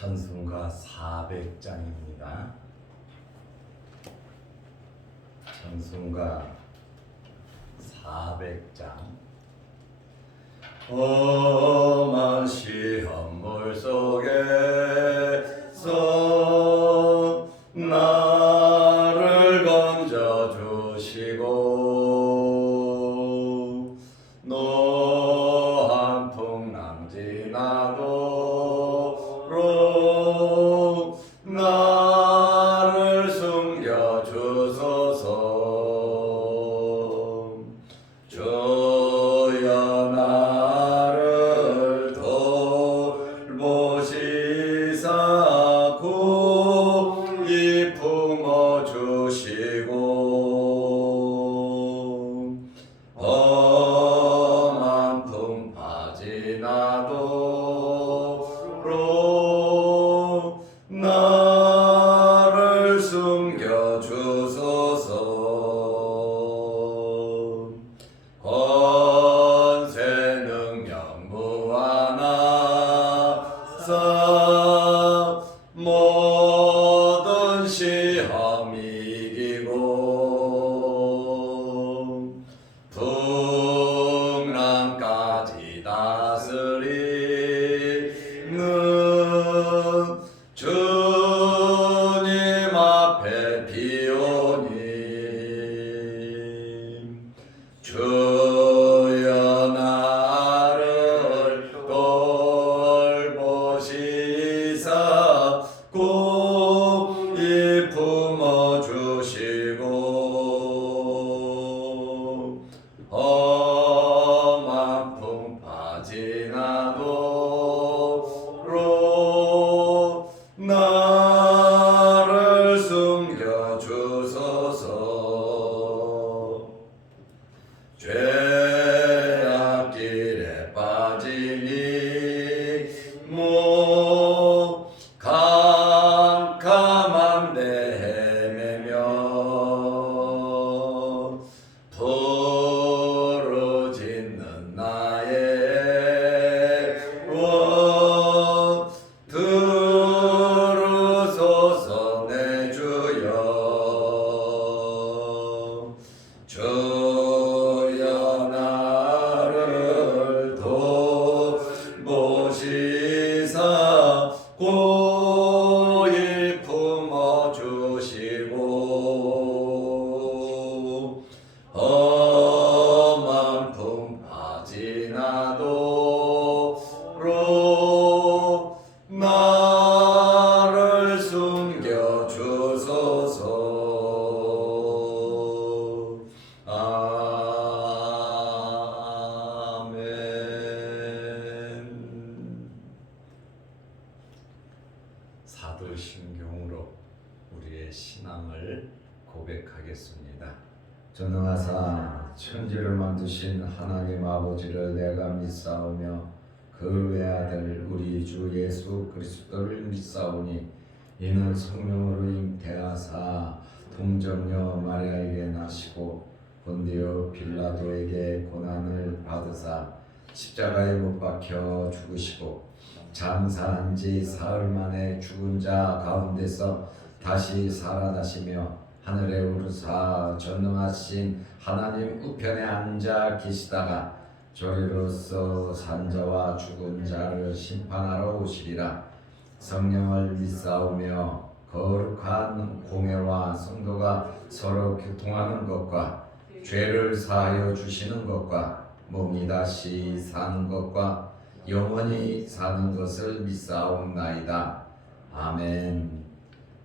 찬송가 400장입니다. 찬송가 400장. 험한 시험물 속에서 나를 건져주시고 노한 풍랑 지나도록 나를 숨겨주소서. 주여 나를 돌보시사 고이 품어주시고 험한 풍파 지나도록 나를 숨겨주소서. 권세 능력 무한하사 모든 시험 이기고 풍랑까지 다스리는 주님 앞에 비오니 주여 나를 돌보시사 고이 품어주시고 험한 풍파 지나도록 나를 숨겨주소서. 죄악 길에 빠지니 캄캄한 데 헤매며 부르짖는 나의 원 들으소서. 내 주여 주여 나를 돌보시사 고이 품어주시고 험한 풍파 지나도록 나를 숨겨주소서. 아멘. 사도신경으로 우리의 신앙을 고백하겠습니다. 전능하사 천지를 만드신 하나님 아버지를 내가 믿사오며 그 외아들 우리 주 예수 그리스도를 믿사오니 이는 성령으로 잉태하사 동정녀 마리아에게 나시고 본디오 빌라도에게 고난을 받으사 십자가에 못 박혀 죽으시고 장사한 지 사흘 만에 죽은 자 가운데서 다시 살아나시며 하늘에 오르사 전능하신 하나님 우편에 앉아 계시다가 저리로서 산자와 죽은 자를 심판하러 오시리라. 성령을 믿사오며 거룩한 공회와 성도가 서로 교통하는 것과 죄를 사하여 주시는 것과 몸이 다시 사는 것과 영원히 사는 것을 믿사옵나이다. 아멘.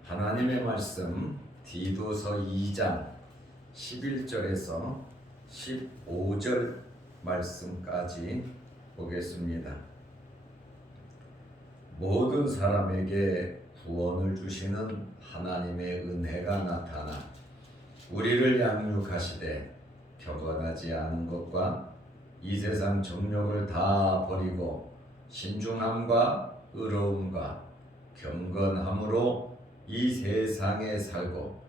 하나님의 말씀 디도서 2장 11절에서 15절 말씀까지 보겠습니다. 모든 사람에게 구원을 주시는 하나님의 은혜가 나타나 우리를 양육하시되 경건하지 않은 것과 이 세상 정욕을 다 버리고 신중함과 의로움과 경건함으로 이 세상에 살고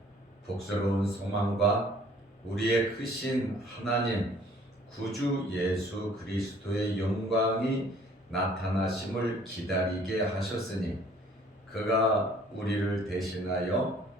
복스러운 소망과 우리의 크신 하나님 구주 예수 그리스도의 영광이 나타나심을 기다리게 하셨으니 그가 우리를 대신하여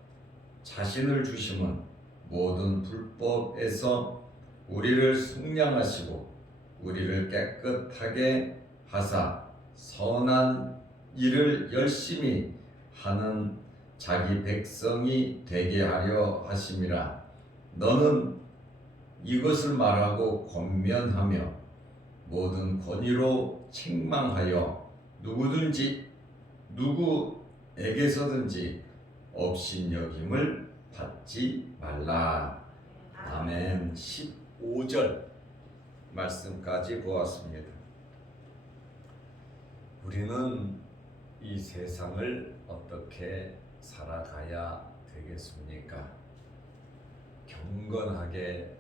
자신을 주심은 모든 불법에서 우리를 속량하시고 우리를 깨끗하게 하사 선한 일을 열심히 하는 자기 백성이 되게 하려 하심이라. 너는 이것을 말하고 권면하며 모든 권위로 책망하여 누구에게서든지 업신여김을 받지 말라. 아멘. 15절 말씀까지 보았습니다. 우리는 이 세상을 어떻게 살아가야 되겠습니까? 경건하게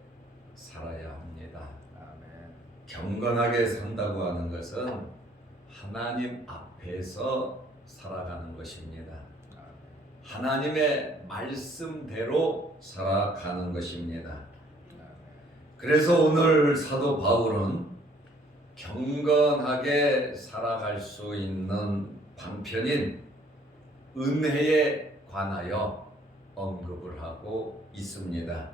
살아야 합니다. 아멘. 경건하게 산다고 하는 것은 하나님 앞에서 살아가는 것입니다. 하나님의 말씀대로 살아가는 것입니다. 그래서 오늘 사도 바울은 경건하게 살아갈 수 있는 방편인 은혜에 관하여 언급을 하고 있습니다.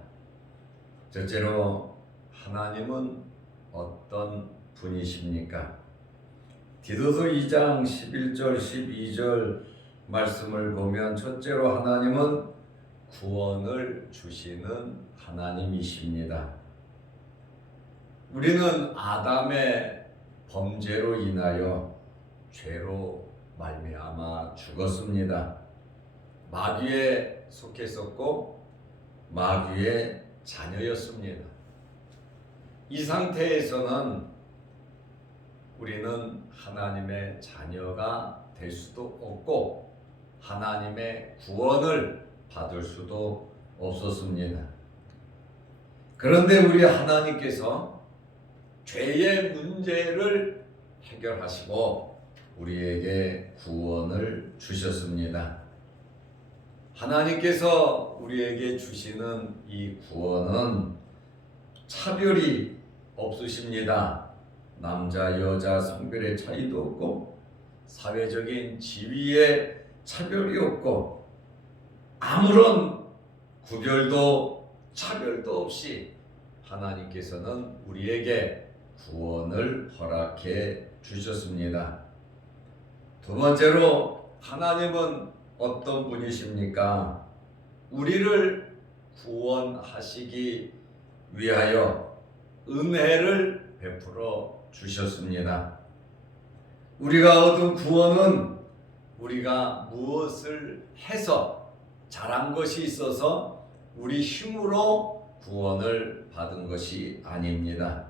첫째로 하나님은 어떤 분이십니까? 디도서 2장 11절 12절 말씀을 보면 첫째로 하나님은 구원을 주시는 하나님이십니다. 우리는 아담의 범죄로 인하여 죄로 말미암아 죽었습니다. 마귀에 속했었고 마귀의 자녀였습니다. 이 상태에서는 우리는 하나님의 자녀가 될 수도 없고 하나님의 구원을 받을 수도 없었습니다. 그런데 우리 하나님께서 죄의 문제를 해결하시고 우리에게 구원을 주셨습니다. 하나님께서 우리에게 주시는 이 구원은 차별이 없으십니다. 남자, 여자, 성별의 차이도 없고 사회적인 지위의 차별이 없고 아무런 구별도 차별도 없이 하나님께서는 우리에게 구원을 허락해 주셨습니다. 두 번째로 하나님은 어떤 분이십니까? 우리를 구원하시기 위하여 은혜를 베풀어 주셨습니다. 우리가 얻은 구원은 우리가 무엇을 해서 잘한 것이 있어서 우리 힘으로 구원을 받은 것이 아닙니다.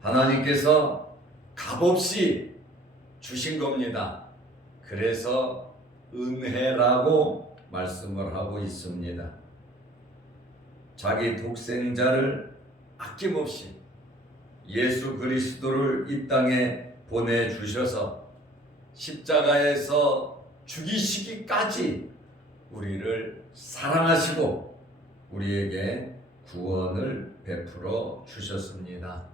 하나님께서 값없이 주신 겁니다. 그래서 은혜라고 말씀을 하고 있습니다. 자기 독생자를 아낌없이 예수 그리스도를 이 땅에 보내주셔서 십자가에서 죽이시기까지 우리를 사랑하시고 우리에게 구원을 베풀어 주셨습니다.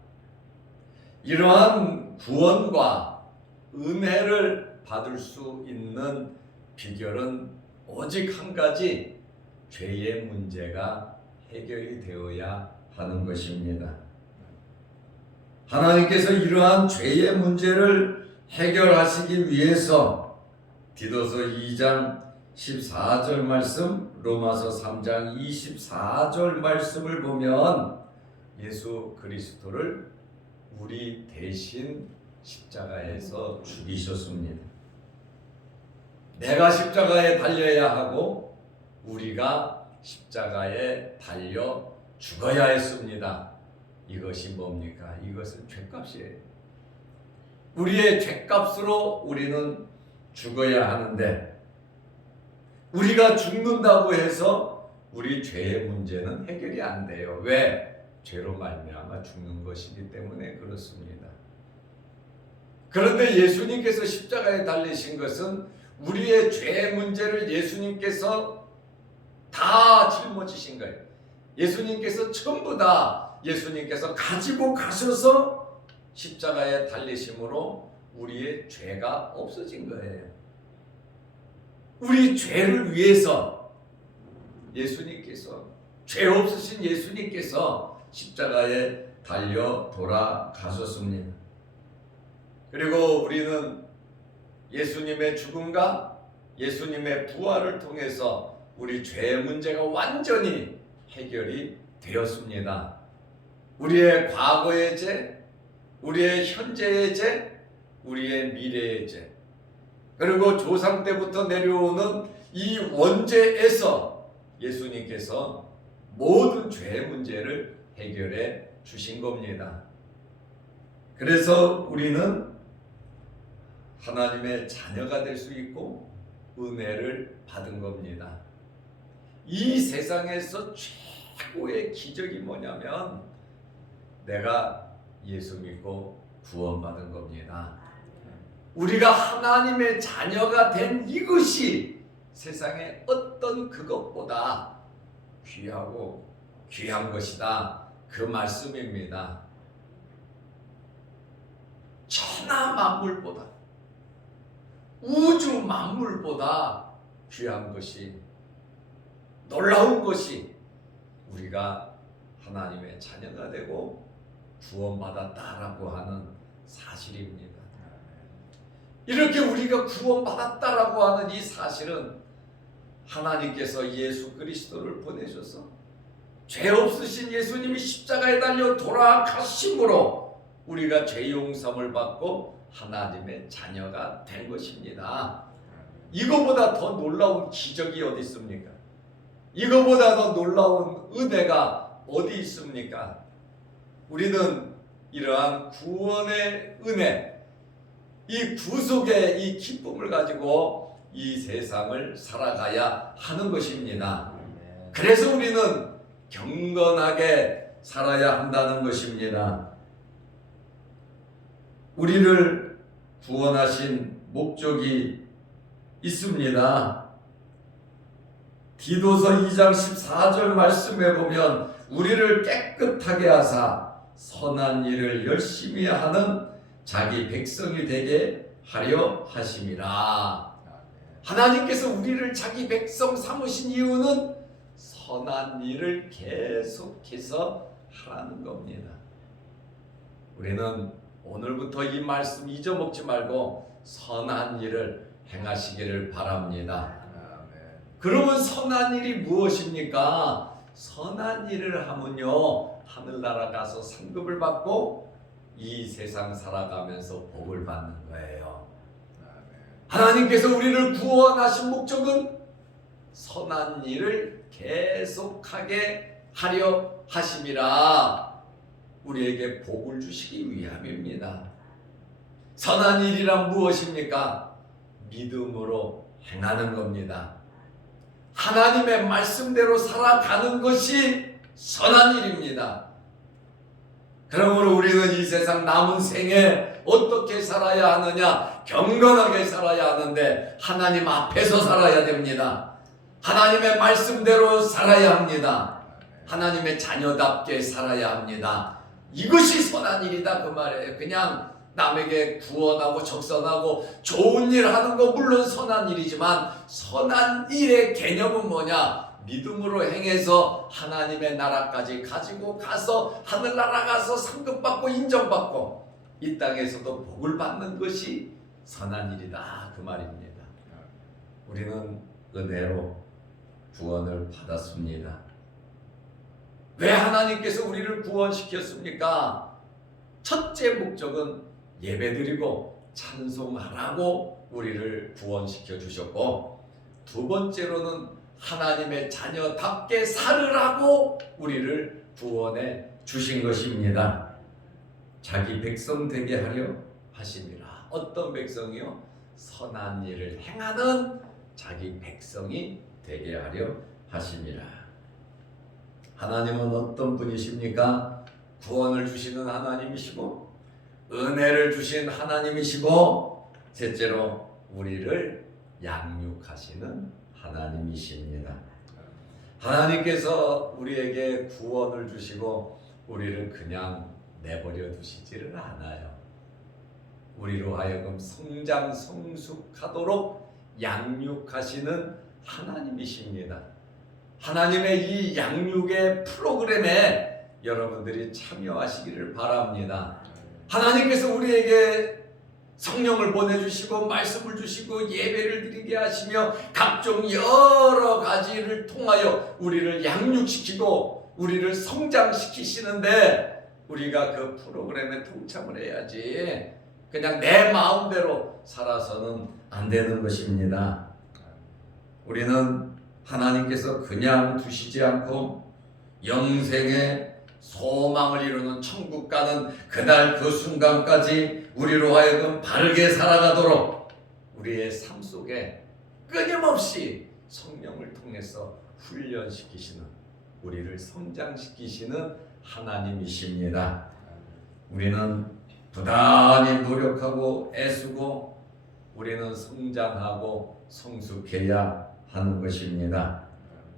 이러한 구원과 은혜를 받을 수 있는 비결은 오직 한 가지, 죄의 문제가 해결이 되어야 하는 것입니다. 하나님께서 이러한 죄의 문제를 해결하시기 위해서 디도서 2장 14절 말씀, 로마서 3장 24절 말씀을 보면 예수 그리스도를 우리 대신 십자가에서 죽이셨습니다. 내가 십자가에 달려야 하고 우리가 십자가에 달려 죽어야 했습니다. 이것이 뭡니까? 이것은 죄값이에요. 우리의 죄값으로 우리는 죽어야 하는데 우리가 죽는다고 해서 우리 죄의 문제는 해결이 안 돼요. 왜? 죄로 말미암아 죽는 것이기 때문에 그렇습니다. 그런데 예수님께서 십자가에 달리신 것은 우리의 죄의 문제를 예수님께서 다 짊어지신 거예요. 예수님께서 전부 다 예수님께서 가지고 가셔서 십자가에 달리심으로 우리의 죄가 없어진 거예요. 우리 죄를 위해서 예수님께서, 죄 없으신 예수님께서 십자가에 달려 돌아가셨습니다. 그리고 우리는 예수님의 죽음과 예수님의 부활을 통해서 우리 죄의 문제가 완전히 해결이 되었습니다. 우리의 과거의 죄, 우리의 현재의 죄, 우리의 미래의 죄, 그리고 조상 때부터 내려오는 이 원죄에서 예수님께서 모든 죄의 문제를 해결해 주신 겁니다. 그래서 우리는 하나님의 자녀가 될 수 있고 은혜를 받은 겁니다. 이 세상에서 최고의 기적이 뭐냐면 내가 예수 믿고 구원받은 겁니다. 우리가 하나님의 자녀가 된 이것이 세상의 어떤 그것보다 귀하고 귀한 것이다, 그 말씀입니다. 천하 만물보다, 우주 만물보다 귀한 것이, 놀라운 것이 우리가 하나님의 자녀가 되고 구원받았다라고 하는 사실입니다. 이렇게 우리가 구원받았다라고 하는 이 사실은 하나님께서 예수 그리스도를 보내셔서 죄 없으신 예수님이 십자가에 달려 돌아가심으로 우리가 죄 용서를 받고 하나님의 자녀가 된 것입니다. 이거보다 더 놀라운 기적이 어디 있습니까? 이거보다 더 놀라운 은혜가 어디 있습니까? 우리는 이러한 구원의 은혜, 이 구속의 이 기쁨을 가지고 이 세상을 살아가야 하는 것입니다. 그래서 우리는 경건하게 살아야 한다는 것입니다. 우리를 구원하신 목적이 있습니다. 디도서 2장 14절 말씀에 보면 우리를 깨끗하게 하사 선한 일을 열심히 하는 자기 백성이 되게 하려 하심이라. 하나님께서 우리를 자기 백성 삼으신 이유는 선한 일을 계속해서 하라는 겁니다. 우리는 오늘부터 이 말씀 잊어먹지 말고 선한 일을 행하시기를 바랍니다. 그러면 선한 일이 무엇입니까? 선한 일을 하면요, 하늘나라 가서 상급을 받고 이 세상 살아가면서 복을 받는 거예요. 하나님께서 우리를 구원하신 목적은 선한 일을 계속하게 하려 하심이라, 우리에게 복을 주시기 위함입니다. 선한 일이란 무엇입니까? 믿음으로 행하는 겁니다. 하나님의 말씀대로 살아가는 것이 선한 일입니다. 그러므로 우리는 이 세상 남은 생에 어떻게 살아야 하느냐? 경건하게 살아야 하는데 하나님 앞에서 살아야 됩니다. 하나님의 말씀대로 살아야 합니다. 하나님의 자녀답게 살아야 합니다. 이것이 선한 일이다 그 말이에요. 그냥 남에게 구원하고 적선하고 좋은 일 하는 거 물론 선한 일이지만, 선한 일의 개념은 뭐냐? 믿음으로 행해서 하나님의 나라까지 가지고 가서 하늘나라 가서 상급받고 인정받고 이 땅에서도 복을 받는 것이 선한 일이다 그 말입니다. 우리는 은혜로 구원을 받았습니다. 왜 하나님께서 우리를 구원시켰습니까? 첫째 목적은 예배드리고 찬송하라고 우리를 구원시켜 주셨고, 두 번째로는 하나님의 자녀답게 살으라고 우리를 구원해 주신 것입니다. 자기 백성 되게 하려 하심이라. 어떤 백성이요? 선한 일을 행하는 자기 백성이 되게 하려 하심이라. 하나님은 어떤 분이십니까? 구원을 주시는 하나님이시고 은혜를 주신 하나님이시고, 셋째로 우리를 양육하시는 하나님이십니다. 하나님께서 우리에게 구원을 주시고 우리를 그냥 내버려 두시지를 않아요. 우리로 하여금 성장 성숙하도록 양육하시는 하나님이십니다. 하나님의 이 양육의 프로그램에 여러분들이 참여하시기를 바랍니다. 하나님께서 우리에게 성령을 보내주시고 말씀을 주시고 예배를 드리게 하시며 각종 여러 가지를 통하여 우리를 양육시키고 우리를 성장시키시는데 우리가 그 프로그램에 동참을 해야지 그냥 내 마음대로 살아서는 안 되는 것입니다. 우리는 하나님께서 그냥 두시지 않고 영생의 소망을 이루는 천국 가는 그날 그 순간까지 우리로 하여금 바르게 살아가도록 우리의 삶 속에 끊임없이 성령을 통해서 훈련시키시는 우리를 성장시키시는 하나님이십니다. 우리는 부단히 노력하고 애쓰고 우리는 성장하고 성숙해야 하는 것입니다.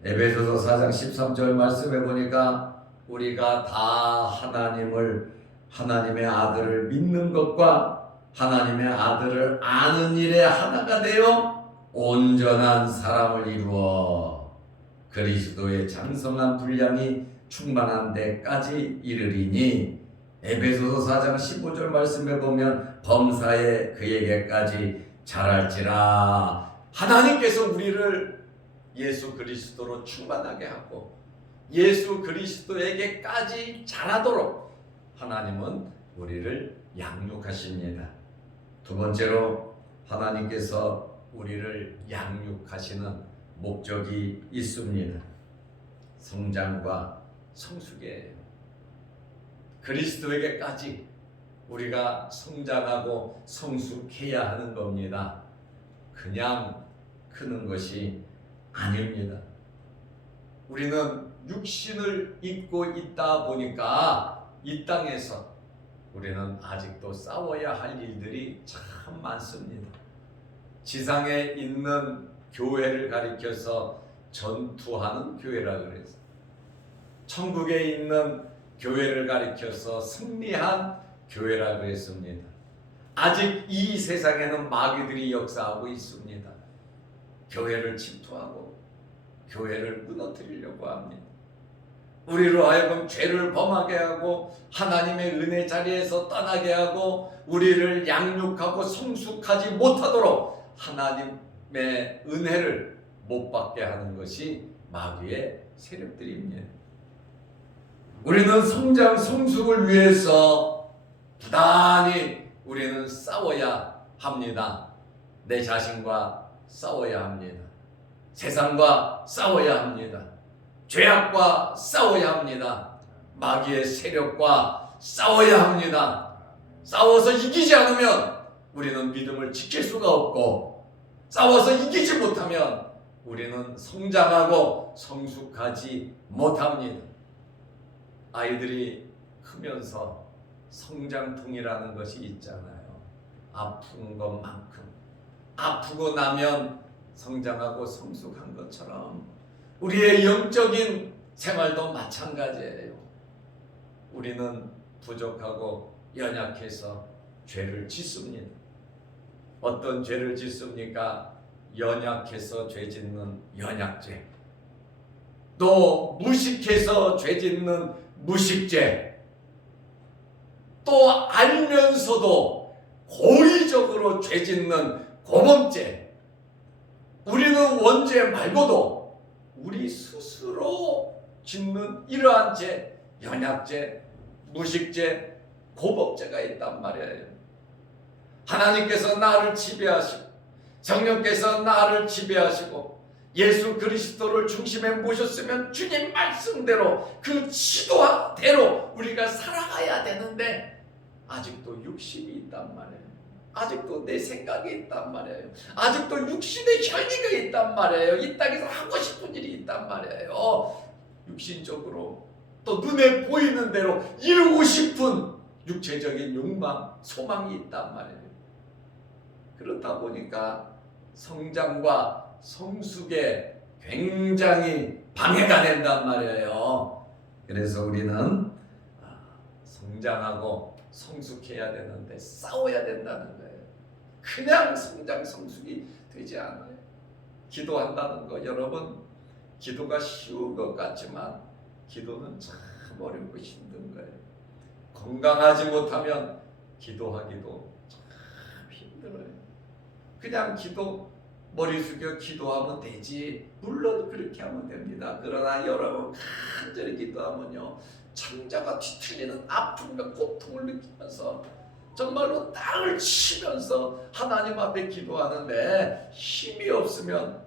에베소서 4장 13절 말씀해 보니까 우리가 다 하나님의 아들을 믿는 것과 하나님의 아들을 아는 일에 하나가 되어 온전한 사람을 이루어 그리스도의 장성한 분량이 충만한 데까지 이르리니 에베소서 4장 15절 말씀에 보면 범사에 그에게까지 자랄지라. 하나님께서 우리를 예수 그리스도로 충만하게 하고 예수 그리스도에게까지 자라도록 하나님은 우리를 양육하십니다. 두 번째로 하나님께서 우리를 양육하시는 목적이 있습니다. 성장과 성숙이에요. 그리스도에게까지 우리가 성장하고 성숙해야 하는 겁니다. 그냥 크는 것이 아닙니다. 우리는 육신을 입고 있다 보니까 이 땅에서 우리는 아직도 싸워야 할 일들이 참 많습니다. 지상에 있는 교회를 가리켜서 전투하는 교회라 그래서 천국에 있는 교회를 가리켜서 승리한 교회라 그랬습니다. 아직 이 세상에는 마귀들이 역사하고 있습니다. 교회를 침투하고 교회를 무너뜨리려고 합니다. 우리로 하여금 죄를 범하게 하고 하나님의 은혜 자리에서 떠나게 하고 우리를 양육하고 성숙하지 못하도록 하나님의 은혜를 못 받게 하는 것이 마귀의 세력들입니다. 우리는 성장 성숙을 위해서 부단히 우리는 싸워야 합니다. 내 자신과 싸워야 합니다. 세상과 싸워야 합니다. 죄악과 싸워야 합니다. 마귀의 세력과 싸워야 합니다. 싸워서 이기지 않으면 우리는 믿음을 지킬 수가 없고 싸워서 이기지 못하면 우리는 성장하고 성숙하지 못합니다. 아이들이 크면서 성장통이라는 것이 있잖아요. 아픈 것만큼 아프고 나면 성장하고 성숙한 것처럼 우리의 영적인 생활도 마찬가지예요. 우리는 부족하고 연약해서 죄를 짓습니다. 어떤 죄를 짓습니까? 연약해서 죄 짓는 연약죄, 또 무식해서 죄 짓는 무식죄, 또 알면서도 고의적으로 죄 짓는 고범죄. 우리는 원죄 말고도 우리 스스로 짓는 이러한 죄, 연약죄, 무식죄, 고범죄가 있단 말이에요. 하나님께서 나를 지배하시고 성령께서 나를 지배하시고 예수 그리스도를 중심에 모셨으면 주님 말씀대로 그 지도대로 우리가 살아가야 되는데 아직도 육신이 있단 말이에요. 아직도 내 생각이 있단 말이에요. 아직도 육신의 혈기가 있단 말이에요. 이 땅에서 하고 싶은 일이 있단 말이에요. 육신적으로 또 눈에 보이는 대로 이루고 싶은 육체적인 욕망, 소망이 있단 말이에요. 그렇다 보니까 성장과 성숙에 굉장히 방해가 된단 말이에요. 그래서 우리는 성장하고 성숙해야 되는데 싸워야 된다는 거예요. 그냥 성장 성숙이 되지 않아요. 기도한다는 거 여러분, 기도가 쉬운 것 같지만 기도는 참 어렵고 힘든 거예요. 건강하지 못하면 기도하기도 참 힘들어요. 그냥 머리 숙여 기도하면 되지. 물론 그렇게 하면 됩니다. 그러나 여러분 간절히 기도하면요, 창자가 뒤틀리는 아픔과 고통을 느끼면서 정말로 땅을 치면서 하나님 앞에 기도하는데 힘이 없으면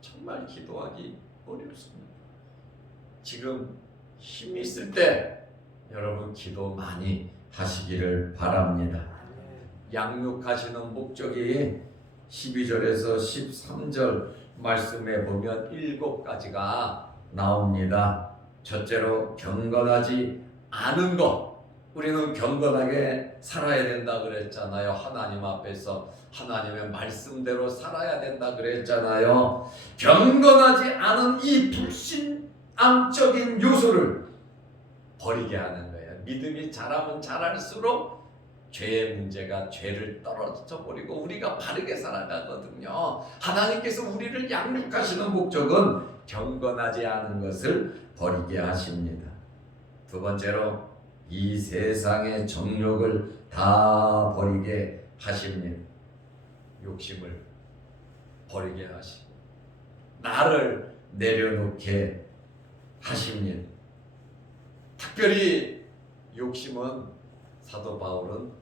정말 기도하기 어렵습니다. 지금 힘이 있을 때 여러분 기도 많이 하시기를 바랍니다. 양육하시는 목적이 12절에서 13절 말씀에 보면 7가지가 나옵니다. 첫째로 경건하지 않은 것. 우리는 경건하게 살아야 된다 그랬잖아요. 하나님 앞에서 하나님의 말씀대로 살아야 된다 그랬잖아요. 경건하지 않은 이 불신앙적인 요소를 버리게 하는 거예요. 믿음이 자라면 자랄수록 죄의 문제가 죄를 떨어져 버리고 우리가 바르게 살아가거든요. 하나님께서 우리를 양육하시는 목적은 경건하지 않은 것을 버리게 하십니다. 두 번째로 이 세상의 정욕을 다 버리게 하십니다. 욕심을 버리게 하시고 나를 내려놓게 하십니다. 특별히 욕심은 사도 바울은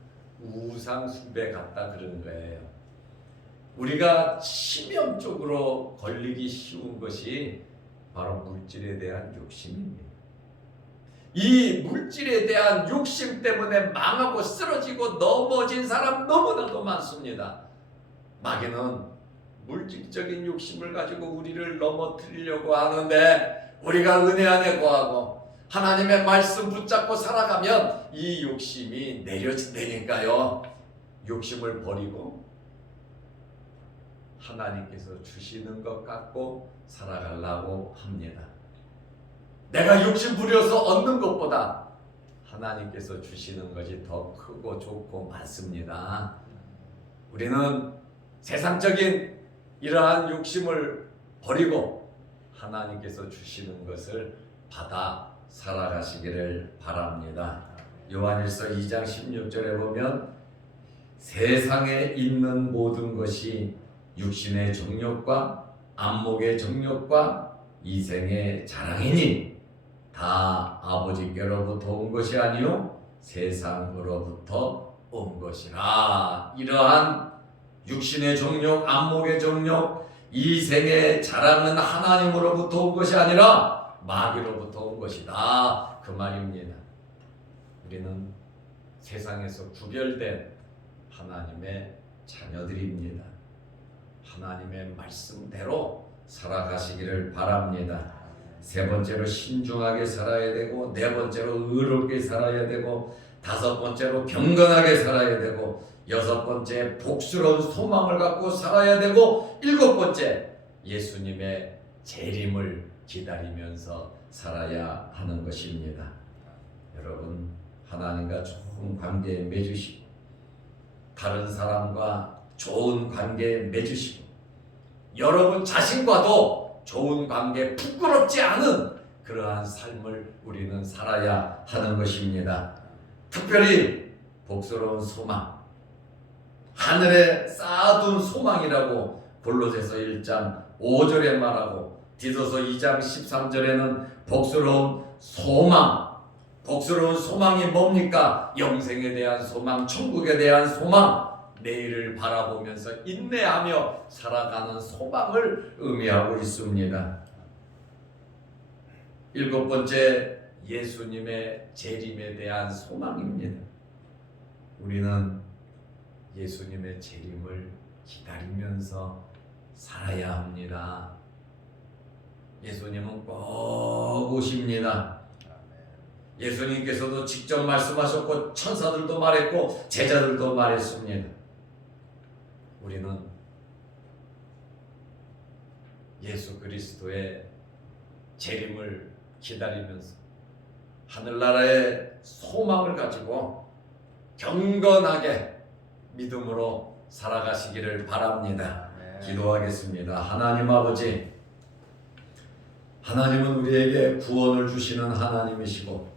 우상 숭배 같다 그런 거예요. 우리가 치명적으로 걸리기 쉬운 것이 바로 물질에 대한 욕심입니다. 이 물질에 대한 욕심 때문에 망하고 쓰러지고 넘어진 사람 너무나도 많습니다. 마귀는 물질적인 욕심을 가지고 우리를 넘어뜨리려고 하는데 우리가 은혜 안에 거하고 하나님의 말씀 붙잡고 살아가면 이 욕심이 내려진다니까요. 욕심을 버리고 하나님께서 주시는 것 갖고 살아가려고 합니다. 내가 욕심 부려서 얻는 것보다 하나님께서 주시는 것이 더 크고 좋고 많습니다. 우리는 세상적인 이러한 욕심을 버리고 하나님께서 주시는 것을 받아 살아가시기를 바랍니다. 요한일서 2장 16절에 보면 세상에 있는 모든 것이 육신의 정욕과 안목의 정욕과 이생의 자랑이니 다 아버지께로부터 온 것이 아니요 세상으로부터 온 것이라. 이러한 육신의 정욕, 안목의 정욕, 이생의 자랑은 하나님으로부터 온 것이 아니라 마귀로부터 온 것이다, 그 말입니다. 우리는 세상에서 구별된 하나님의 자녀들입니다. 하나님의 말씀대로 살아가시기를 바랍니다. 세 번째로 신중하게 살아야 되고, 네 번째로 의롭게 살아야 되고, 다섯 번째로 경건하게 살아야 되고, 여섯 번째 복스러운 소망을 갖고 살아야 되고, 일곱 번째 예수님의 재림을 기다리면서 살아야 하는 것입니다. 여러분, 하나님과 좋은 관계 맺으시고 다른 사람과 좋은 관계 맺으시고 여러분 자신과도 좋은 관계, 부끄럽지 않은 그러한 삶을 우리는 살아야 하는 것입니다. 특별히 복스러운 소망, 하늘에 쌓아둔 소망이라고 골로새서 1장 5절에 말하고 디도서 2장 13절에는 복스러운 소망이 뭡니까? 영생에 대한 소망, 천국에 대한 소망, 내일을 바라보면서 인내하며 살아가는 소망을 의미하고 있습니다. 일곱 번째, 예수님의 재림에 대한 소망입니다. 우리는 예수님의 재림을 기다리면서 살아야 합니다. 예수님은 꼭 오십니다. 예수님께서도 직접 말씀하셨고 천사들도 말했고 제자들도 말했습니다. 우리는 예수 그리스도의 재림을 기다리면서 하늘나라의 소망을 가지고 경건하게 믿음으로 살아가시기를 바랍니다. 기도하겠습니다. 하나님 아버지, 하나님은 우리에게 구원을 주시는 하나님이시고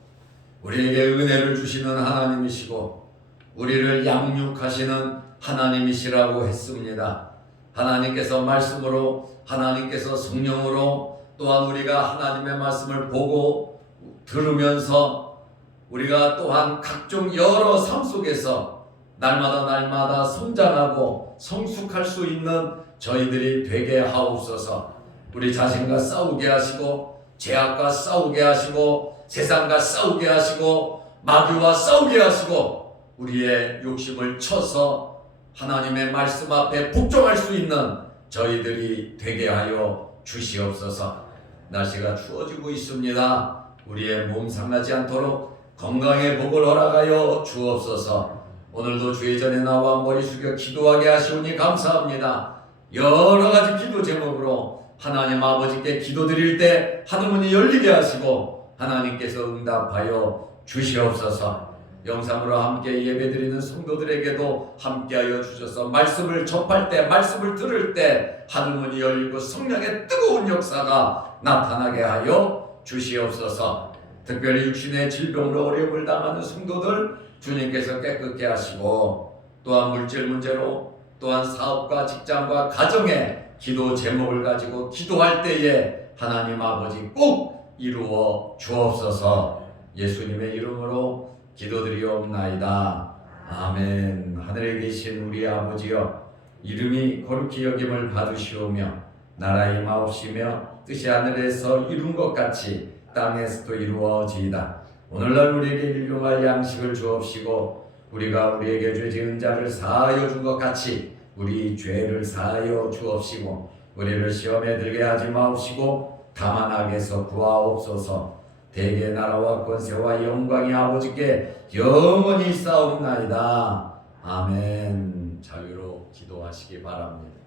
우리에게 은혜를 주시는 하나님이시고 우리를 양육하시는 하나님이시라고 했습니다. 하나님께서 말씀으로, 하나님께서 성령으로, 또한 우리가 하나님의 말씀을 보고 들으면서 우리가 또한 각종 여러 삶 속에서 날마다 성장하고 성숙할 수 있는 저희들이 되게 하옵소서. 우리 자신과 싸우게 하시고 죄악과 싸우게 하시고 세상과 싸우게 하시고 마귀와 싸우게 하시고 우리의 욕심을 쳐서 하나님의 말씀 앞에 복종할 수 있는 저희들이 되게 하여 주시옵소서. 날씨가 추워지고 있습니다. 우리의 몸 상하지 않도록 건강의 복을 허락하여 주옵소서. 오늘도 주의 전에 나와 머리 숙여 기도하게 하시오니 감사합니다. 여러 가지 기도 제목으로 하나님 아버지께 기도드릴 때 하늘문이 열리게 하시고 하나님께서 응답하여 주시옵소서. 영상으로 함께 예배드리는 성도들에게도 함께하여 주셔서 말씀을 접할 때, 말씀을 들을 때 하늘문이 열리고 성령의 뜨거운 역사가 나타나게 하여 주시옵소서. 특별히 육신의 질병으로 어려움을 당하는 성도들 주님께서 깨끗게 하시고, 또한 물질 문제로, 또한 사업과 직장과 가정의 기도 제목을 가지고 기도할 때에 하나님 아버지 꼭 이루어 주옵소서. 예수님의 이름으로 기도드리옵나이다. 아멘. 하늘에 계신 우리 아버지여, 이름이 거룩히 여김을 받으시오며 나라 임하옵시며 뜻이 하늘에서 이룬 것 같이 땅에서도 이루어지이다. 오늘날 우리에게 일용할 양식을 주옵시고 우리가 우리에게 죄 지은 자를 사하여 준 것 같이 우리 죄를 사하여 주옵시고 우리를 시험에 들게 하지 마옵시고 다만 악에서 구하옵소서. 대개 나라와 권세와 영광이 아버지께 영원히 있사옵나이다. 아멘. 자유로 기도하시기 바랍니다.